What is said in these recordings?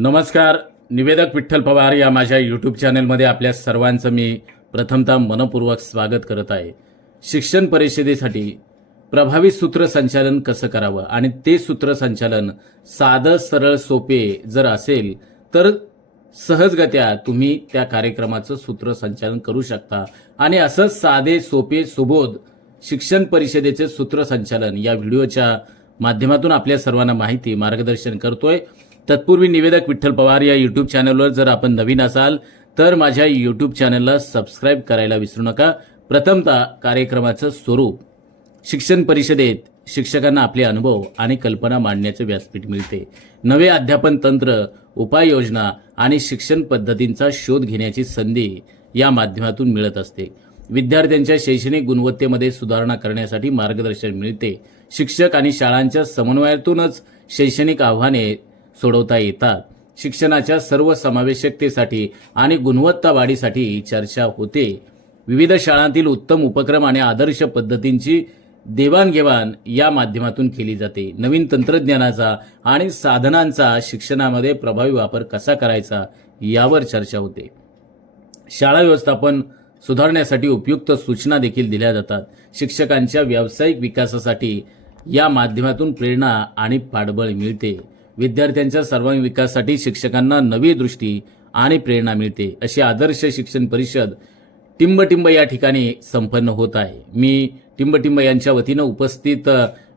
नमस्कार निवेदक विठ्ठल पवार या माझ्या यूट्यूब चॅनलमध्ये आपल्या सर्वांचं मी प्रथमतः मनपूर्वक स्वागत करत आहे. शिक्षण परिषदेसाठी प्रभावी सूत्रसंचालन कसं करावं आणि ते सूत्रसंचालन साधं सरळ सोपे जर असेल तर सहजगत्या तुम्ही त्या कार्यक्रमाचं सूत्रसंचालन करू शकता. आणि असंच साधे सोपे सुबोध शिक्षण परिषदेचे सूत्रसंचालन या व्हिडिओच्या माध्यमातून आपल्या सर्वांना माहिती मार्गदर्शन करतोय. तत्पूर्वी निवेदक विठ्ठल पवार या यूट्यूब चॅनलवर जर आपण नवीन असाल तर माझ्या यूट्यूब चॅनलला सबस्क्राईब करायला विसरू नका. प्रथमतः कार्यक्रमाचं स्वरूप. शिक्षण परिषदेत शिक्षकांना आपले अनुभव आणि कल्पना मांडण्याचे व्यासपीठ मिळते. नवे अध्यापन तंत्र उपाययोजना आणि शिक्षण पद्धतींचा शोध घेण्याची संधी या माध्यमातून मिळत असते. विद्यार्थ्यांच्या शैक्षणिक गुणवत्तेमध्ये सुधारणा करण्यासाठी मार्गदर्शन मिळते. शिक्षक आणि शाळांच्या समन्वयातूनच शैक्षणिक आव्हाने सोडवता येतात. शिक्षणाच्या सर्व समावेशकतेसाठी आणि गुणवत्ता वाढीसाठी चर्चा होते. विविध शाळांतील उत्तम उपक्रम आणि आदर्श पद्धतींची देवाणघेवाण या माध्यमातून केली जाते. नवीन तंत्रज्ञानाचा आणि साधनांचा शिक्षणामध्ये प्रभावी वापर कसा करायचा यावर चर्चा होते. शाळा व्यवस्थापन सुधारण्यासाठी उपयुक्त सूचना देखील दिल्या जातात. शिक्षकांच्या व्यावसायिक विकासासाठी या माध्यमातून प्रेरणा आणि पाठबळ मिळते. विद्यार्थ्यांच्या सर्वांगीण विकासासाठी शिक्षकांना नवी दृष्टी आणि प्रेरणा मिळते अशी आदर्श शिक्षण परिषद टिंबटिंब या ठिकाणी संपन्न होत आहे. मी टिंबटिंब यांच्या वतीनं उपस्थित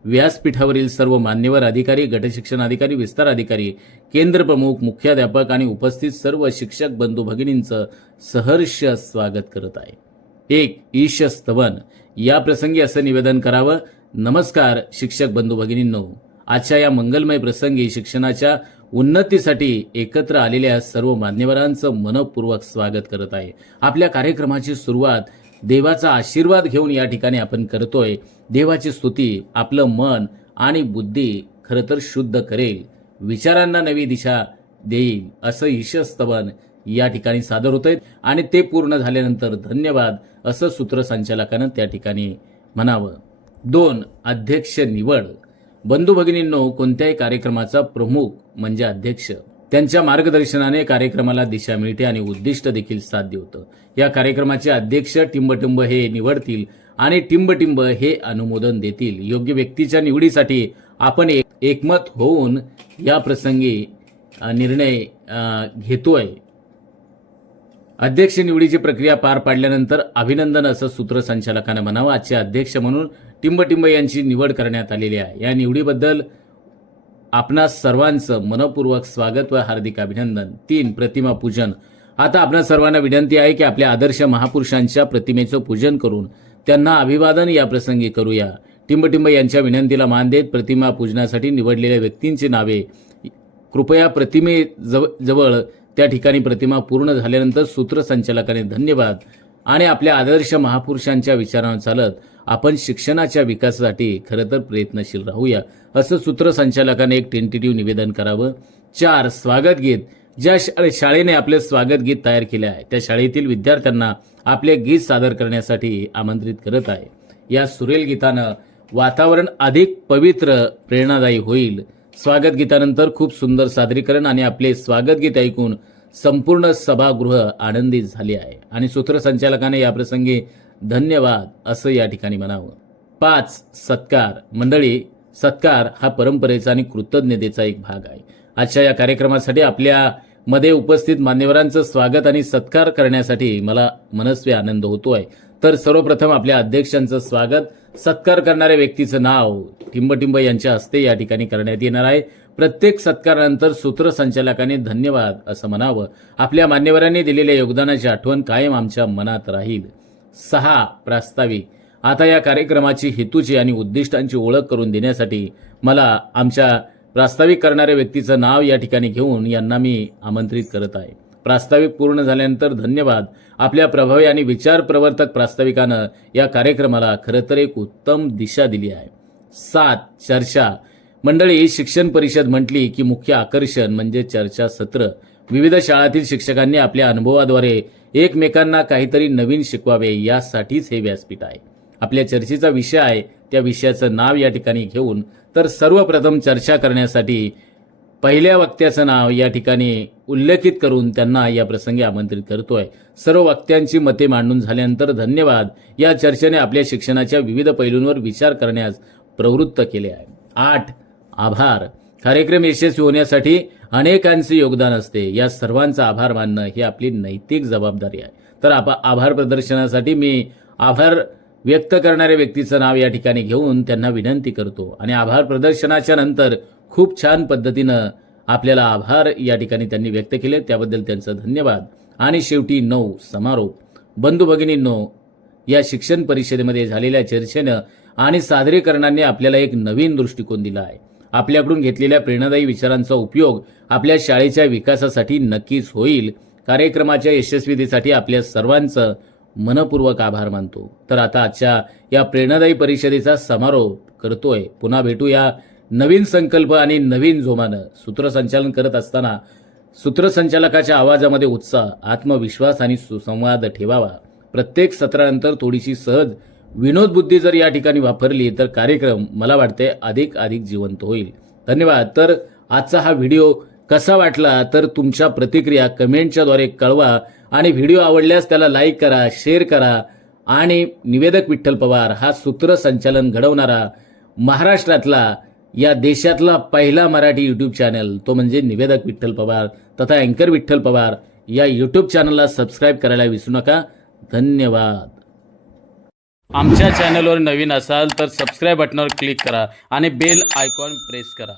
व्यासपीठावरील सर्व मान्यवर अधिकारी गटशिक्षण अधिकारी विस्तार अधिकारी केंद्र प्रमुख मुख्याध्यापक आणि उपस्थित सर्व शिक्षक बंधू भगिनींचं सहर्ष स्वागत करत आहे. एक ईश स्तवन या प्रसंगी असं निवेदन करावं. नमस्कार शिक्षक बंधू भगिनींनो. आजच्या या मंगलमय प्रसंगी शिक्षणाच्या उन्नतीसाठी एकत्र आलेल्या सर्व मान्यवरांचं मनपूर्वक स्वागत करत आहे. आपल्या कार्यक्रमाची सुरुवात देवाचा आशीर्वाद घेऊन या ठिकाणी आपण करतोय. देवाची स्तुती आपलं मन आणि बुद्धी खरं तर शुद्ध करेल. विचारांना नवी दिशा देईल असं ईशस्तवन या ठिकाणी सादर होत आहेत आणि ते पूर्ण झाल्यानंतर धन्यवाद असं सूत्रसंचालकानं त्या ठिकाणी म्हणावं. दोन अध्यक्ष निवड. बंधू भगिनींनो कोणत्याही कार्यक्रमाचा प्रमुख म्हणजे अध्यक्ष त्यांच्या मार्गदर्शनाने कार्यक्रमाला दिशा मिळते आणि उद्दिष्ट देखील साध्य होतं. या कार्यक्रमाचे अध्यक्ष टिंबटिंब हे निवडतील आणि टिंबटिंब हे अनुमोदन देतील. योग्य व्यक्तीच्या निवडीसाठी आपण एक एकमत होऊन या प्रसंगी निर्णय घेतोय. अध्यक्ष निवडीची प्रक्रिया पार पाडल्यानंतर अभिनंदन असं सूत्रसंचालकानं म्हणावं. आजचे अध्यक्ष म्हणून टिंबटिंब यांची निवड करण्यात आलेली आहे. या निवडीबद्दल आपणा सर्वांचं मनपूर्वक स्वागत व हार्दिक अभिनंदन. तीन प्रतिमा पूजन. आता आपणा सर्वांना विनंती आहे की आपल्या आदर्श महापुरुषांच्या प्रतिमेचं पूजन करून त्यांना अभिवादन या प्रसंगी करूया. टिंबटिंब यांच्या विनंतीला मान देत प्रतिमा पूजनासाठी निवडलेल्या व्यक्तींची नावे. कृपया प्रतिमे जव- जवळ त्या ठिकाणी प्रतिमा पूर्ण झाल्यानंतर सूत्रसंचालकाने धन्यवाद आणि आपल्या आदर्श महापुरुषांच्या विचारांवर चालत आपण शिक्षणाच्या विकासासाठी खरं तर प्रयत्नशील राहूया असं सूत्रसंचालकाने एक टेंटेटिव्ह निवेदन करावं. चार स्वागत गीत. ज्या शाळेने आपले स्वागत गीत तयार केले आहे त्या शाळेतील विद्यार्थ्यांना आपले गीत सादर करण्यासाठी आमंत्रित करत आहे. या सुरेल गीतानं वातावरण अधिक पवित्र प्रेरणादायी होईल. स्वागत गीतानंतर खूप सुंदर सादरीकरण आणि आपले स्वागत गीत ऐकून संपूर्ण सभागृह आनंदित झाले आहे. आणि सूत्रसंचालकाने या प्रसंगी धन्यवाद असं या ठिकाणी म्हणावं. पाच सत्कार. मंडळी सत्कार हा परंपरेचा आणि कृतज्ञतेचा एक भाग आहे. आजच्या या कार्यक्रमासाठी आपल्या मध्ये उपस्थित मान्यवरांचं स्वागत आणि सत्कार करण्यासाठी मला मनस्वी आनंद होतो आहे तर सर्वप्रथम आपल्या अध्यक्षांचं स्वागत. सत्कार करणाऱ्या व्यक्तीचं नाव टिंबटिंब यांच्या हस्ते या ठिकाणी करण्यात येणार आहे. प्रत्येक सत्कारानंतर सूत्रसंचालकाने धन्यवाद असं म्हणावं. आपल्या मान्यवरांनी दिलेल्या योगदानाची आठवण कायम आमच्या मनात राहील. सहा प्रास्ताविक आता या कार्यक्रमाची हेतूची आणि उद्दिष्टांची ओळख करून देण्यासाठी मला आमच्या प्रास्ताविक करणाऱ्या व्यक्तीचं नाव या ठिकाणी घेऊन यांना मी आमंत्रित करत आहे. प्रास्ताविक पूर्ण झाल्यानंतर धन्यवाद. आपल्या प्रभावी आणि विचार प्रवर्तक प्रास्ताविकानं या कार्यक्रमाला खरं तर एक उत्तम दिशा दिली आहे. सात चर्चा. मंडळी शिक्षण परिषद म्हटली की मुख्य आकर्षण म्हणजे चर्चा सत्र. विविध शाळातील शिक्षकांनी आपल्या अनुभवाद्वारे एकमेकांना काहीतरी नवीन शिकवावे यासाठीच हे व्यासपीठ आहे. आपल्या चर्चेचा विषय आहे. त्या विषयाचं नाव या ठिकाणी घेऊन तर सर्वप्रथम चर्चा करण्यासाठी पहिल्या वक्त्याचं नाव या ठिकाणी उल्लेखित करून त्यांना या प्रसंगी आमंत्रित करतो आहे सर्व वक्त्यांची मते मांडून झाल्यानंतर धन्यवाद. या चर्चेने आपल्या शिक्षणाच्या विविध पैलूंवर विचार करण्यास प्रवृत्त केले आहे. आठ आभार. कार्यक्रम यशस्वी होण्यासाठी अनेकांचे योगदान असते. या सर्वांचा आभार मानणं ही आपली नैतिक जबाबदारी आहे. तर आप आभार प्रदर्शनासाठी मी आभार व्यक्त करणाऱ्या व्यक्तीचं नाव या ठिकाणी घेऊन त्यांना विनंती करतो. आणि आभार प्रदर्शनाच्या नंतर खूप छान पद्धतीनं आपल्याला आभार या ठिकाणी त्यांनी व्यक्त केले. त्याबद्दल त्यांचं धन्यवाद. आणि शेवटी नऊ समारोप. बंधू भगिनींनो या शिक्षण परिषदेमध्ये झालेल्या चर्चेनं आणि सादरीकरणाने आपल्याला एक नवीन दृष्टिकोन दिला आहे. आपल्याकडून घेतलेल्या प्रेरणादायी विचारांचा उपयोग आपल्या शाळेच्या विकासासाठी नक्कीच होईल. कार्यक्रमाच्या यशस्वीतेसाठी आपल्या सर्वांचं मनपूर्वक आभार मानतो. तर आता आजच्या या प्रेरणादायी परिषदेचा समारोप करतोय. पुन्हा भेटूया. नवीन संकल्प आणि नवीन जोमानं सूत्रसंचालन करत असताना सूत्रसंचालकाच्या आवाजामध्ये उत्साह आत्मविश्वास आणि सुसंवाद ठेवावा. प्रत्येक सत्रानंतर थोडीशी सहज विनोदबुद्धी जर या ठिकाणी वापरली तर कार्यक्रम मला वाटते अधिक अधिक जिवंत होईल. धन्यवाद. तर आजचा हा व्हिडिओ कसा वाटला तर तुमच्या प्रतिक्रिया कमेंटच्याद्वारे कळवा आणि व्हिडिओ आवडल्यास त्याला लाईक करा शेअर करा आणि निवेदक विठ्ठल पवार हा सूत्रसंचालन घडवणारा महाराष्ट्रातला या देशातला पहिला मराठी यूट्यूब चॅनल तो म्हणजे निवेदक विठ्ठल पवार तथा अँकर विठ्ठल पवार. या यूट्यूब चॅनलला सबस्क्राईब करायला विसरू नका. धन्यवाद. आमच्या चॅनलवर नवीन असाल तर सबस्क्राईब बटनावर क्लिक करा आणि बेल आयकॉन प्रेस करा.